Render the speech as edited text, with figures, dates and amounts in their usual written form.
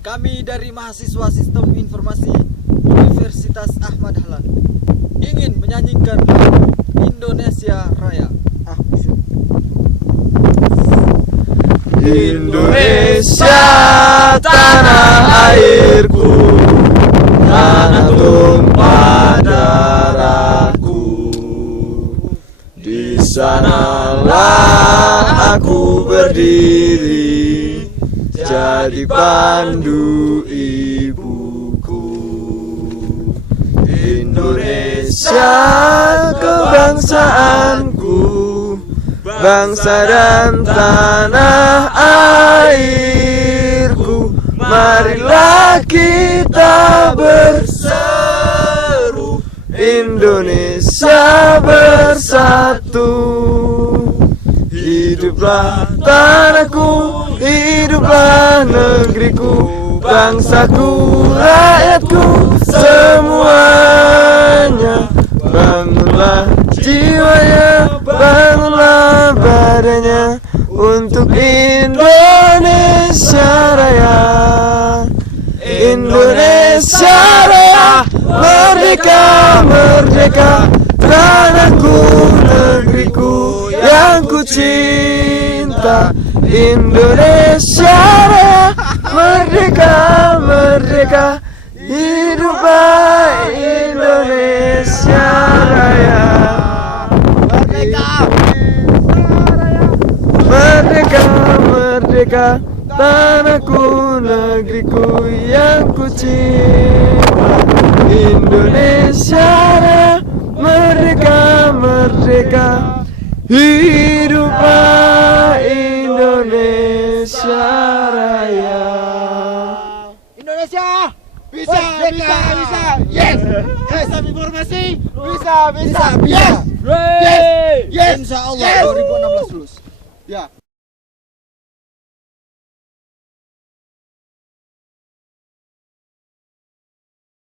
Kami dari mahasiswa Sistem Informasi Universitas Ahmad Dahlan ingin menyanyikan lagu Indonesia Raya. Indonesia tanah airku, tanah tumpah darahku. Di sanalah aku berdiri, jadi pandu ibuku. Indonesia kebangsaanku, bangsa dan tanah airku. Marilah kita berseru, Indonesia bersatu. Hiduplah tanahku, hiduplah negeriku, bangsaku, rakyatku, semuanya. Bangunlah jiwanya, bangunlah badannya untuk Indonesia Raya. Indonesia Raya, merdeka, merdeka, tanahku, negeriku yang ku cinta. Indonesia Raya, merdeka, merdeka, hiduplah Indonesia Raya. Merdeka, merdeka, tanahku, negeriku yang ku cinta. Indonesia Raya, merdeka, merdeka, hiduplah Indonesia Raya. Indonesia bisa, bisa, bisa, yes. Sistem informasi bisa, bisa, yes. Insya Allah 2016 lulus. Ya.